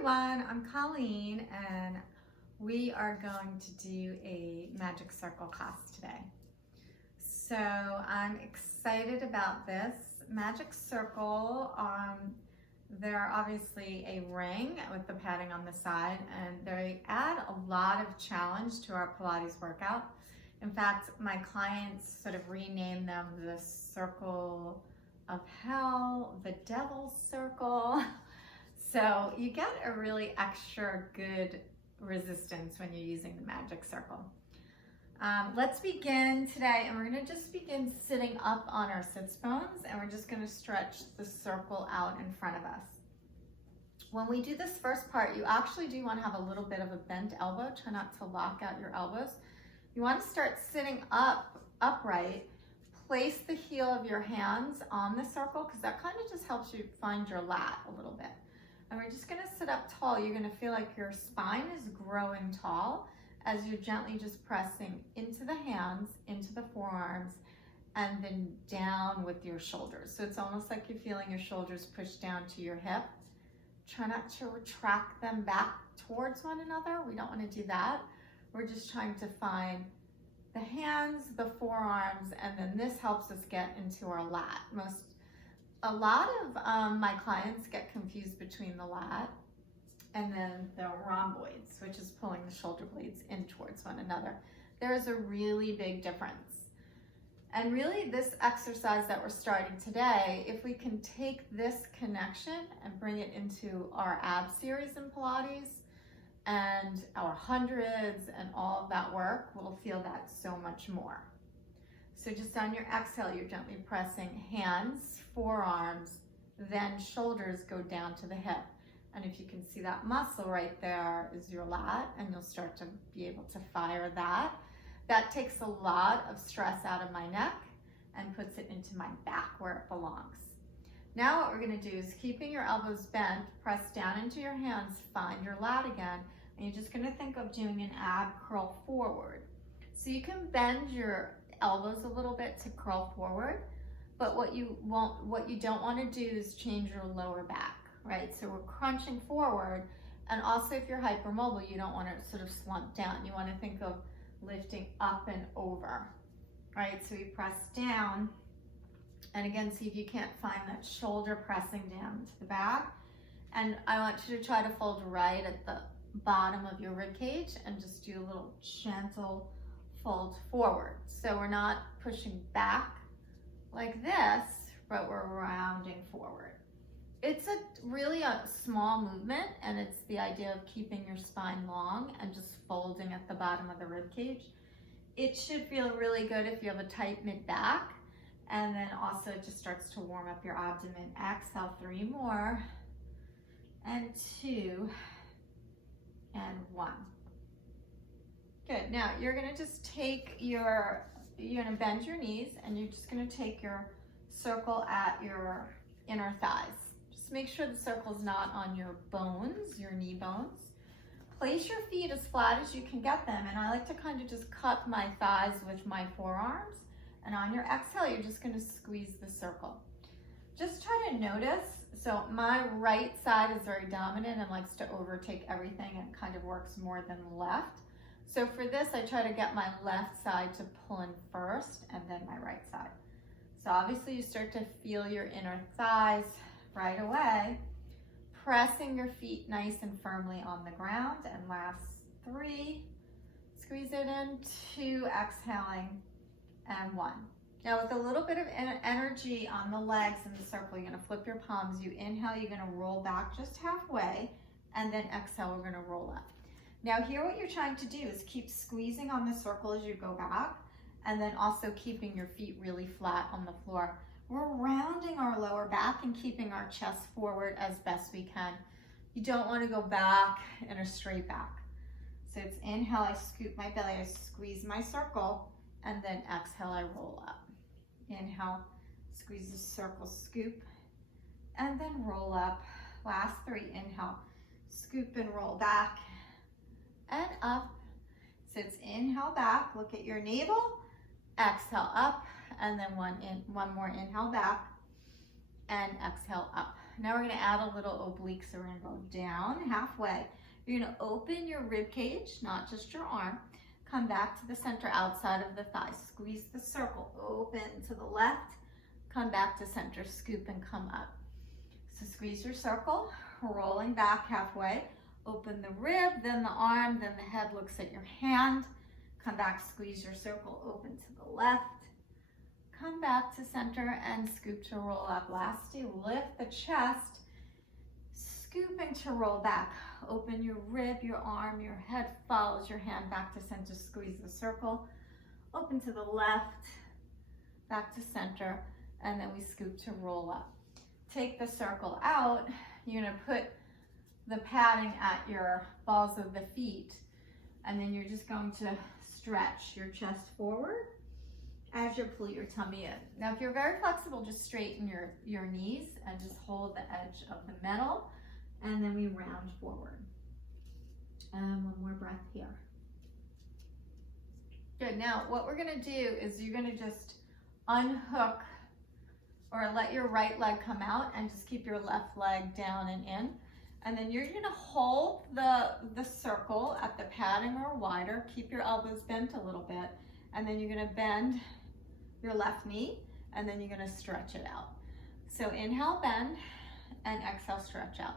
everyone, I'm Colleen and we are going to do a magic circle class today. So I'm excited about this magic circle. They're obviously a ring with the padding on the side, and they add a lot of challenge to our Pilates workout. In fact, my clients sort of rename them the circle of hell, the devil's circle. So you get a really extra good resistance when you're using the magic circle. Let's begin today, and we're going to just begin sitting up on our sits bones, and we're just going to stretch the circle out in front of us. When we do this first part, you actually do want to have a little bit of a bent elbow. Try not to lock out your elbows. You want to start sitting upright. Place the heel of your hands on the circle, because that kind of just helps you find your lat a little bit. And we're just going to sit up tall. You're going to feel like your spine is growing tall as you're gently just pressing into the hands, into the forearms, and then down with your shoulders. So it's almost like you're feeling your shoulders push down to your hip. Try not to retract them back towards one another. We don't want to do that. We're just trying to find the hands, the forearms, and then this helps us get into our lat. A lot of my clients get confused between the lat and then the rhomboids, which is pulling the shoulder blades in towards one another. There is a really big difference. And really this exercise that we're starting today, if we can take this connection and bring it into our ab series in Pilates and our hundreds and all of that work, we'll feel that so much more. So just on your exhale, you're gently pressing hands, forearms, then shoulders go down to the hip. And if you can see that muscle right there is your lat, and you'll start to be able to fire that. That takes a lot of stress out of my neck and puts it into my back where it belongs. Now what we're going to do is, keeping your elbows bent, press down into your hands, find your lat again, and you're just going to think of doing an ab curl forward. So you can bend your elbows a little bit to curl forward, but what you don't want to do is change your lower back, right? So we're crunching forward, and also if you're hypermobile, you don't want to sort of slump down. You want to think of lifting up and over, right? So we press down, and again, see if you can't find that shoulder pressing down to the back. And I want you to try to fold right at the bottom of your rib cage and just do a little gentle fold forward. So we're not pushing back like this, but we're rounding forward. It's really a small movement, and it's the idea of keeping your spine long and just folding at the bottom of the rib cage. It should feel really good if you have a tight mid back, and then also it just starts to warm up your abdomen. Exhale, 3 more, and 2, and 1. Good. Now you're going to just take you're going to bend your knees, and you're just going to take your circle at your inner thighs. Just make sure the circle's not on your bones, your knee bones. Place your feet as flat as you can get them, and I like to kind of just cup my thighs with my forearms, and on your exhale, you're just going to squeeze the circle. Just try to notice, so my right side is very dominant and likes to overtake everything and kind of works more than the left. So for this, I try to get my left side to pull in first, and then my right side. So obviously you start to feel your inner thighs right away, pressing your feet nice and firmly on the ground. And last 3, squeeze it in, 2, exhaling, and 1. Now with a little bit of energy on the legs in the circle, you're gonna flip your palms. You inhale, you're gonna roll back just halfway, and then exhale, we're gonna roll up. Now here what you're trying to do is keep squeezing on the circle as you go back, and then also keeping your feet really flat on the floor. We're rounding our lower back and keeping our chest forward as best we can. You don't want to go back in a straight back. So it's inhale, I scoop my belly, I squeeze my circle, and then exhale, I roll up. Inhale, squeeze the circle, scoop, and then roll up. Last 3, inhale, scoop and roll back, and up. So it's inhale back, look at your navel, exhale up, and then one more inhale back, and exhale up. Now we're gonna add a little oblique, so we're gonna go down halfway. You're gonna open your rib cage, not just your arm. Come back to the center outside of the thigh. Squeeze the circle, open to the left, come back to center, scoop and come up. So squeeze your circle, rolling back halfway. Open the rib, then the arm, then the head looks at your hand. Come back, squeeze your circle, open to the left. Come back to center and scoop to roll up. Lastly, lift the chest, scooping to roll back. Open your rib, your arm, your head follows your hand back to center. Squeeze the circle, open to the left, back to center, and then we scoop to roll up. Take the circle out. You're gonna put the padding at your balls of the feet, and then you're just going to stretch your chest forward as you pull your tummy in. Now, if you're very flexible, just straighten your knees and just hold the edge of the metal, and then we round forward. And one more breath here. Good, now what we're gonna do is you're gonna just unhook or let your right leg come out and just keep your left leg down and in. And then you're gonna hold the circle at the padding or wider, keep your elbows bent a little bit, and then you're gonna bend your left knee, and then you're gonna stretch it out. So inhale, bend, and exhale, stretch out.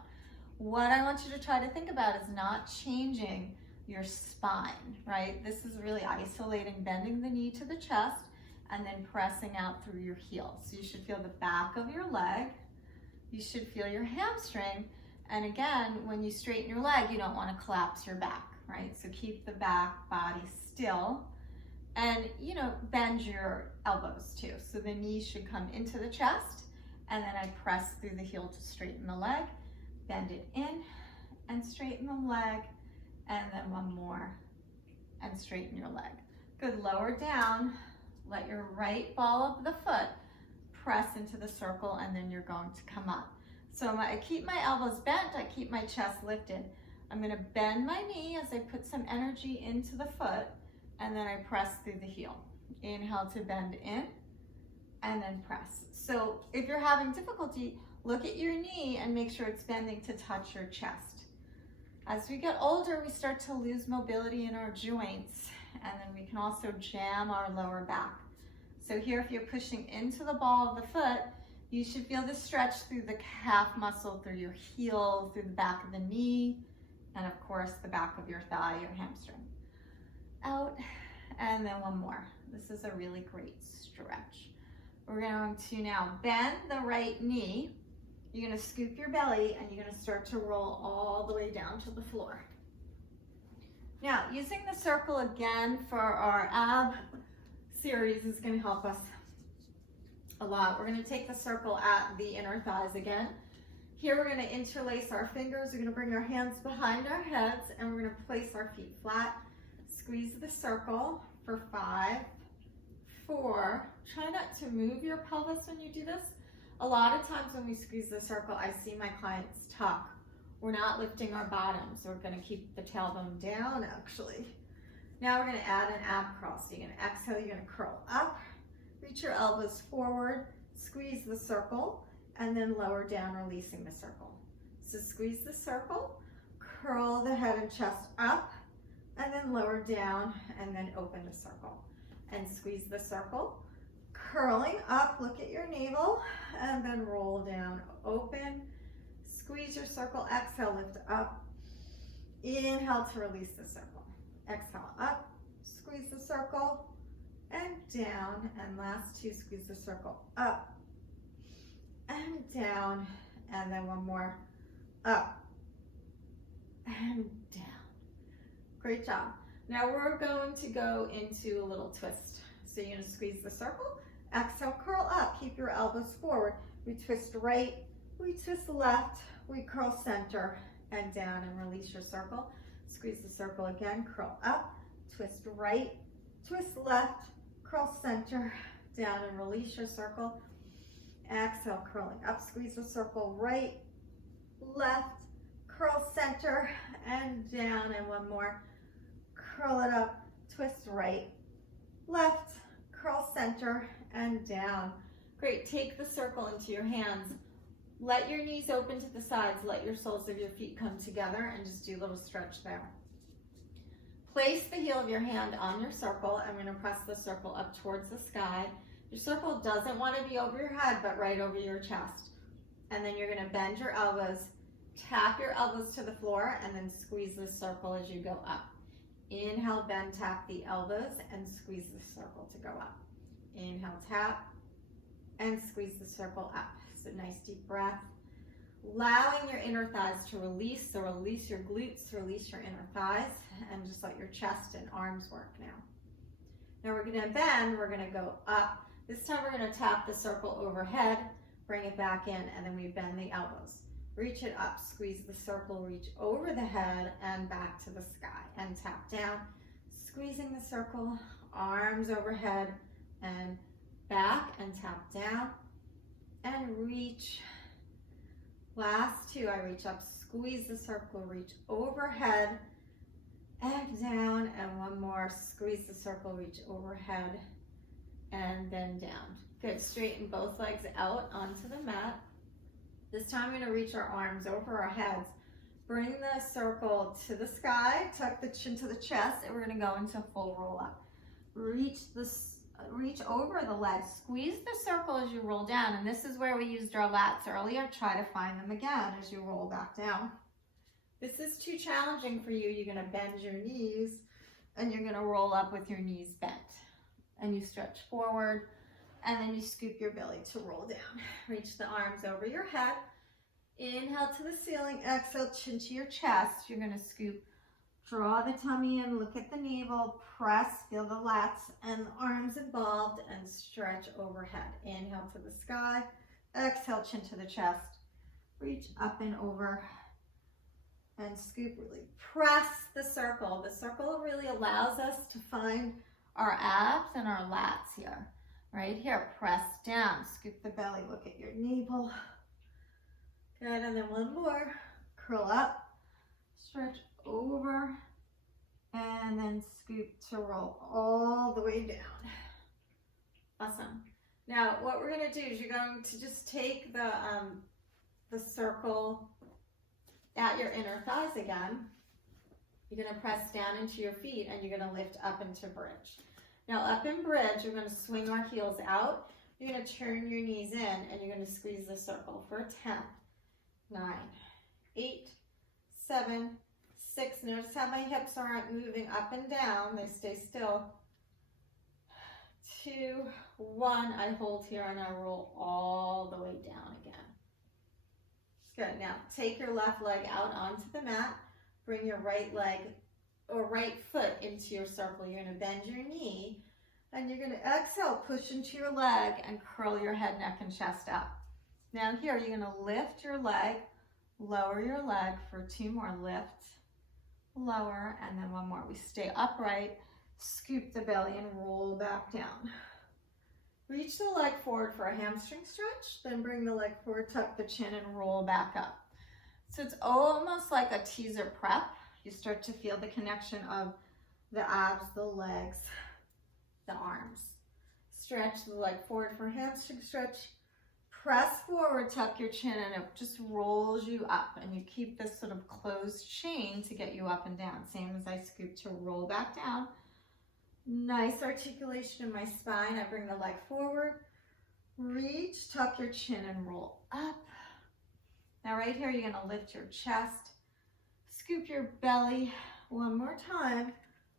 What I want you to try to think about is not changing your spine, right? This is really isolating, bending the knee to the chest, and then pressing out through your heel. So you should feel the back of your leg, you should feel your hamstring, and again, when you straighten your leg, you don't wanna collapse your back, right? So keep the back body still, and bend your elbows too. So the knee should come into the chest, and then I press through the heel to straighten the leg, bend it in, and straighten the leg, and then one more, and straighten your leg. Good, lower down, let your right ball of the foot press into the circle, and then you're going to come up. So I keep my elbows bent, I keep my chest lifted. I'm gonna bend my knee as I put some energy into the foot, and then I press through the heel. Inhale to bend in, and then press. So if you're having difficulty, look at your knee and make sure it's bending to touch your chest. As we get older, we start to lose mobility in our joints, and then we can also jam our lower back. So here, if you're pushing into the ball of the foot, you should feel the stretch through the calf muscle, through your heel, through the back of the knee, and of course, the back of your thigh, your hamstring. Out, and then one more. This is a really great stretch. We're going to now bend the right knee. You're gonna scoop your belly, and you're gonna start to roll all the way down to the floor. Now, using the circle again for our ab series is gonna help us a lot. We're gonna take the circle at the inner thighs again. Here we're gonna interlace our fingers. We're gonna bring our hands behind our heads, and we're gonna place our feet flat. Squeeze the circle for 5, 4. Try not to move your pelvis when you do this. A lot of times when we squeeze the circle, I see my clients tuck. We're not lifting our bottoms. We're gonna keep the tailbone down, actually. Now we're gonna add an ab curl. So you're gonna exhale, you're gonna curl up, reach your elbows forward, squeeze the circle, and then lower down, releasing the circle. So squeeze the circle, curl the head and chest up, and then lower down, and then open the circle. And squeeze the circle, curling up, look at your navel, and then roll down, open, squeeze your circle, exhale, lift up, inhale to release the circle, exhale up, squeeze the circle, and down, and last 2, squeeze the circle, up, and down, and then one more, up, and down. Great job. Now we're going to go into a little twist. So you're gonna squeeze the circle, exhale, curl up, keep your elbows forward. We twist right, we twist left, we curl center and down and release your circle. Squeeze the circle again, curl up, twist right, twist left, curl center, down and release your circle. Exhale, curling up, squeeze the circle, right, left, curl center and down, and one more. Curl it up, twist right, left, curl center and down. Great, take the circle into your hands. Let your knees open to the sides. Let your soles of your feet come together and just do a little stretch there. Place the heel of your hand on your circle. I'm going to press the circle up towards the sky. Your circle doesn't want to be over your head, but right over your chest. And then you're going to bend your elbows, tap your elbows to the floor, and then squeeze the circle as you go up. Inhale, bend, tap the elbows, and squeeze the circle to go up. Inhale, tap, and squeeze the circle up. So nice deep breath. Allowing your inner thighs to release, so release your glutes, release your inner thighs, and just let your chest and arms work now. Now we're going to bend, we're going to go up. This time we're going to tap the circle overhead, bring it back in, and then we bend the elbows. Reach it up, squeeze the circle, reach over the head and back to the sky, and tap down, squeezing the circle, arms overhead and back, and tap down, and reach. Last two, I reach up, squeeze the circle, reach overhead and down, and one more, squeeze the circle, reach overhead and then down. Good, straighten both legs out onto the mat. This time we're going to reach our arms over our heads. Bring the circle to the sky, tuck the chin to the chest, and we're going to go into a full roll up. Reach over the legs, squeeze the circle as you roll down, and this is where we used our lats earlier. Try to find them again as you roll back down. If this is too challenging for you, you're going to bend your knees, and you're going to roll up with your knees bent. And you stretch forward, and then you scoop your belly to roll down. Reach the arms over your head. Inhale to the ceiling, exhale, chin to your chest. You're going to scoop, draw the tummy in, look at the navel, press, feel the lats and the arms involved, and stretch overhead. Inhale to the sky, exhale, chin to the chest. Reach up and over, and scoop, really press the circle. The circle really allows us to find our abs and our lats here. Right here, press down, scoop the belly, look at your navel. Good, and then one more. Curl up, stretch over, and then scoop to roll all the way down. Awesome. Now, what we're going to do is you're going to just take the circle at your inner thighs again. You're going to press down into your feet, and you're going to lift up into bridge. Now up in bridge, you're going to swing our heels out. You're going to turn your knees in, and you're going to squeeze the circle for 10, 9, 8, 7, 6. Notice how my hips aren't moving up and down. They stay still. 2, 1. I hold here, and I roll all the way down again. Good. Now take your left leg out onto the mat. Bring your right leg or right foot into your circle. You're going to bend your knee, and you're going to exhale, push into your leg, and curl your head, neck, and chest up. Now here, you're going to lift your leg, lower your leg for 2 more. Lift, lower, and then 1 more. We stay upright, scoop the belly, and roll back down. Reach the leg forward for a hamstring stretch, then bring the leg forward, tuck the chin, and roll back up. So it's almost like a teaser prep. You start to feel the connection of the abs, the legs, the arms. Stretch the leg forward for hamstring stretch. Press forward, tuck your chin, and it just rolls you up. And you keep this sort of closed chain to get you up and down. Same as I scoop to roll back down. Nice articulation in my spine. I bring the leg forward. Reach, tuck your chin, and roll up. Now right here, you're going to lift your chest. Scoop your belly 1 more time,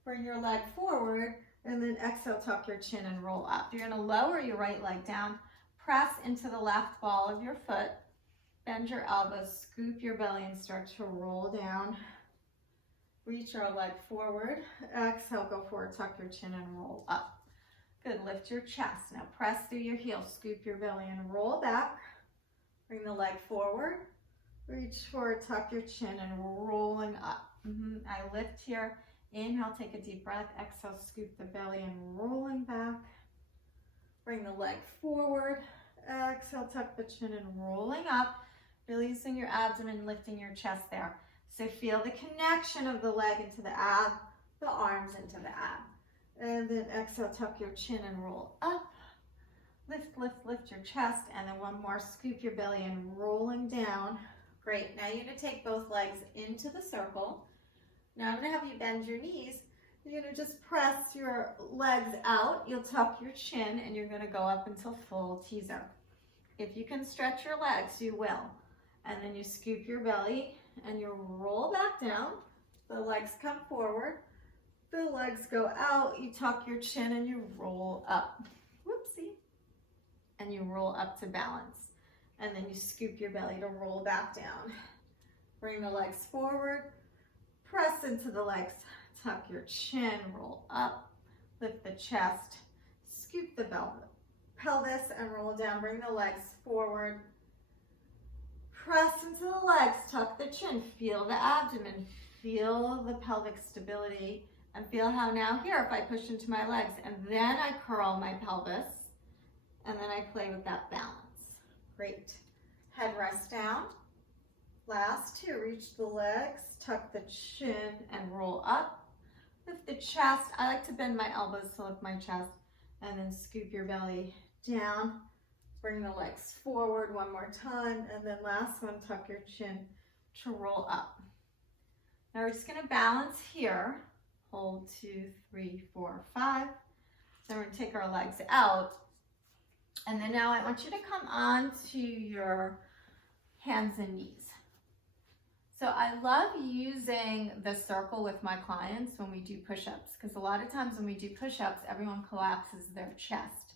bring your leg forward, and then exhale, tuck your chin and roll up. You're going to lower your right leg down, press into the left ball of your foot, bend your elbows, scoop your belly, and start to roll down. Reach our leg forward, exhale, go forward, tuck your chin and roll up. Good, lift your chest. Now press through your heels, scoop your belly and roll back. Bring the leg forward. Reach forward, tuck your chin, and rolling up. I lift here. Inhale, take a deep breath. Exhale, scoop the belly and rolling back. Bring the leg forward. Exhale, tuck the chin and rolling up. Releasing your abdomen, lifting your chest there. So feel the connection of the leg into the ab, the arms into the ab. And then exhale, tuck your chin and roll up. Lift, lift, lift your chest, and then one more, scoop your belly and rolling down. Great, now you're gonna take both legs into the circle. Now I'm gonna have you bend your knees. You're gonna just press your legs out. You'll tuck your chin and you're gonna go up until full teaser. If you can stretch your legs, you will. And then you scoop your belly and you roll back down. The legs come forward. The legs go out. You tuck your chin and you roll up. Whoopsie. And you roll up to balance. And then you scoop your belly to roll back down. Bring the legs forward. Press into the legs. Tuck your chin, roll up. Lift the chest. Scoop the pelvis and roll down. Bring the legs forward. Press into the legs. Tuck the chin. Feel the abdomen. Feel the pelvic stability. And feel how now here, if I push into my legs and then I curl my pelvis and then I play with that balance. Great. Head rests down. Last two, reach the legs, tuck the chin and roll up. Lift the chest. I like to bend my elbows to lift my chest and then scoop your belly down. Bring the legs forward one more time, and then last one, tuck your chin to roll up. Now we're just gonna balance here. Hold 2, 3, 4, 5. Then we're gonna take our legs out. And then now I want you to come on to your hands and knees. So I love using the circle with my clients when we do push-ups, because a lot of times when we do push-ups, everyone collapses their chest.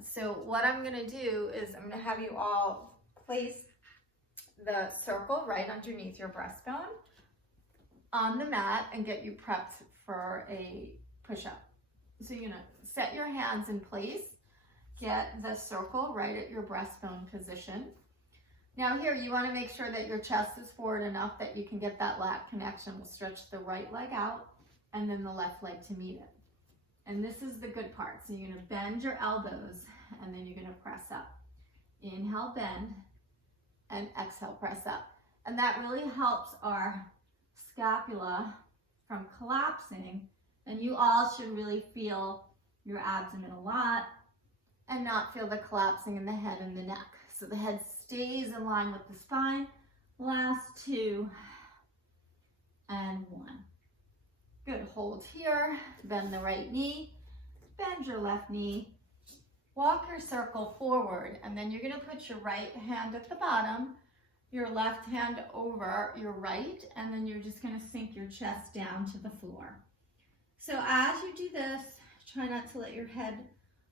So what I'm gonna do is I'm gonna have you all place the circle right underneath your breastbone on the mat and get you prepped for a push-up. So you're gonna set your hands in place, get the circle right at your breastbone position. Now here, you wanna make sure that your chest is forward enough that you can get that lat connection. We'll stretch the right leg out and then the left leg to meet it. And this is the good part. So you're gonna bend your elbows and then you're gonna press up. Inhale, bend, and exhale, press up. And that really helps our scapula from collapsing. And you all should really feel your abdomen a lot and not feel the collapsing in the head and the neck. So the head stays in line with the spine. Last two and one. Good, hold here, bend the right knee, bend your left knee, walk your circle forward, and then you're gonna put your right hand at the bottom, your left hand over your right, and then you're just gonna sink your chest down to the floor. So as you do this, try not to let your head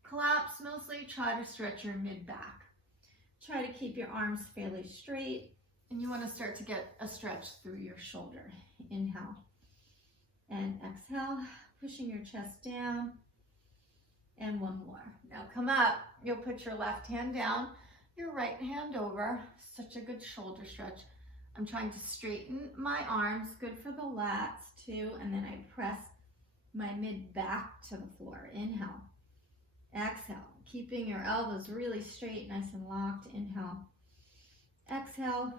collapse. Mostly try to stretch your mid-back. Try to keep your arms fairly straight, and you wanna start to get a stretch through your shoulder. Inhale. And exhale, pushing your chest down, and one more. Now come up, you'll put your left hand down, your right hand over, such a good shoulder stretch. I'm trying to straighten my arms, good for the lats too, and then I press my mid back to the floor. Inhale, exhale, keeping your elbows really straight, nice and locked. Inhale, exhale,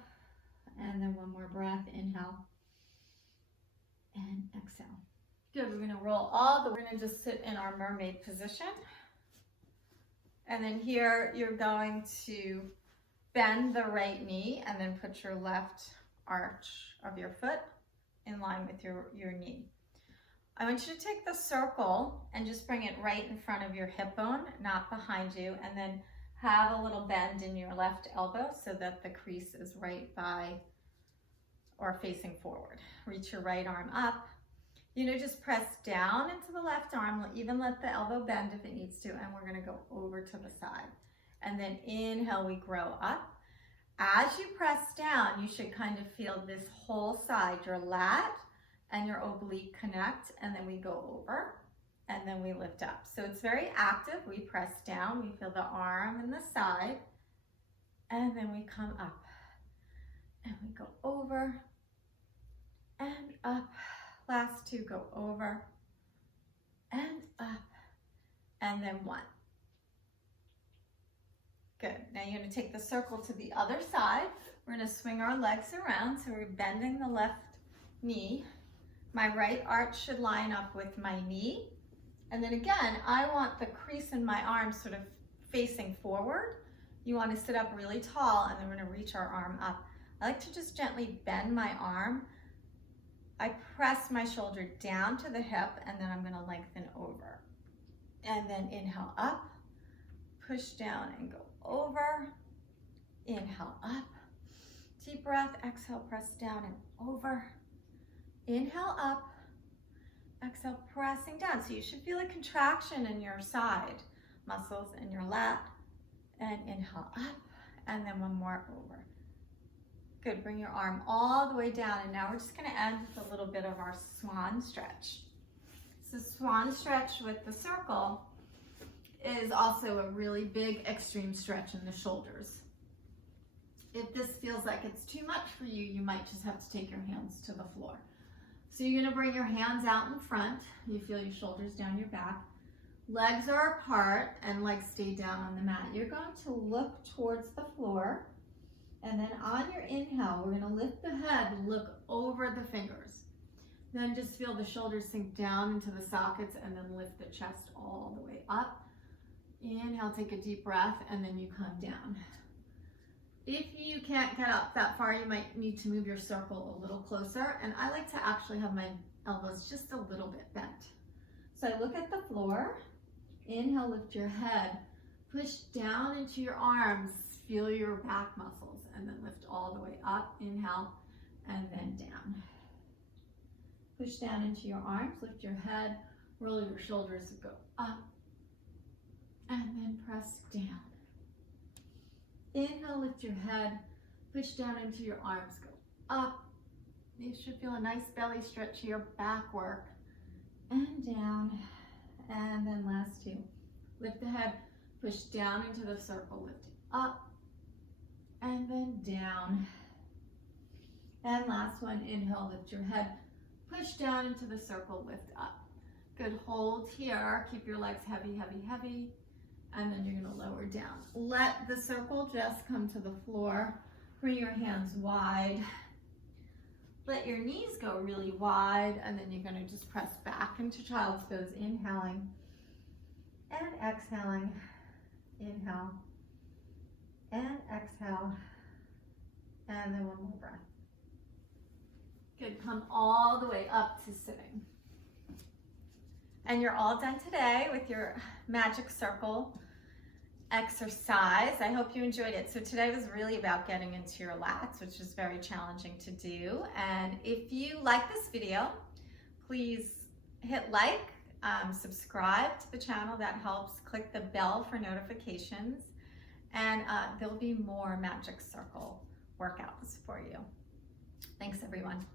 and then one more breath. Inhale, and exhale. Good, we're gonna roll we're gonna just sit in our mermaid position. And then here, you're going to bend the right knee and then put your left arch of your foot in line with your knee. I want you to take the circle and just bring it right in front of your hip bone, not behind you, and then have a little bend in your left elbow so that the crease is right by or facing forward. Reach your right arm up. You know, just press down into the left arm, even let the elbow bend if it needs to, and we're gonna go over to the side. And then inhale, we grow up. As you press down, you should kind of feel this whole side, your lat and your oblique connect, and then we go over, and then we lift up. So it's very active. We press down, we feel the arm and the side, and then we come up. And we go over and up. Last two, go over and up, and then one. Good. Now you're going to take the circle to the other side. We're going to swing our legs around. So we're bending the left knee. My right arch should line up with my knee. And then again, I want the crease in my arm sort of facing forward. You want to sit up really tall, and then we're going to reach our arm up. I like to just gently bend my arm. I press my shoulder down to the hip, and then I'm going to lengthen over. And then inhale up, push down and go over. Inhale up, deep breath, exhale, press down and over. Inhale up, exhale, pressing down. So you should feel a contraction in your side muscles in your lat. And inhale up, and then one more over. Good, bring your arm all the way down, and now we're just gonna end with a little bit of our swan stretch. So swan stretch with the circle is also a really big extreme stretch in the shoulders. If this feels like it's too much for you, you might just have to take your hands to the floor. So you're gonna bring your hands out in front. You feel your shoulders down your back. Legs are apart and legs stay down on the mat. You're going to look towards the floor, and then on your inhale, we're gonna lift the head, look over the fingers. Then just feel the shoulders sink down into the sockets, and then lift the chest all the way up. Inhale, take a deep breath, and then you come down. If you can't get up that far, you might need to move your circle a little closer, and I like to actually have my elbows just a little bit bent. So I look at the floor. Inhale, lift your head, push down into your arms, feel your back muscles, and then lift all the way up. Inhale, and then down. Push down into your arms, lift your head, roll your shoulders, go up, and then press down. Inhale, lift your head, push down into your arms, go up. You should feel a nice belly stretch here, back work, and down. And then last two. Lift the head, push down into the circle, lift it up, and then down. And last one, inhale, lift your head, push down into the circle, lift up. Good, hold here, keep your legs heavy, heavy, heavy, and then you're gonna lower down. Let the circle just come to the floor. Bring your hands wide. Let your knees go really wide, and then you're gonna just press back into child's pose, inhaling and exhaling. Inhale and exhale, and then one more breath. Good, come all the way up to sitting. And you're all done today with your magic circle exercise. I hope you enjoyed it. So today was really about getting into your lats, which is very challenging to do. And if you like this video, please hit like, subscribe to the channel. That helps. Click the bell for notifications. And there'll be more magic circle workouts for you. Thanks, everyone.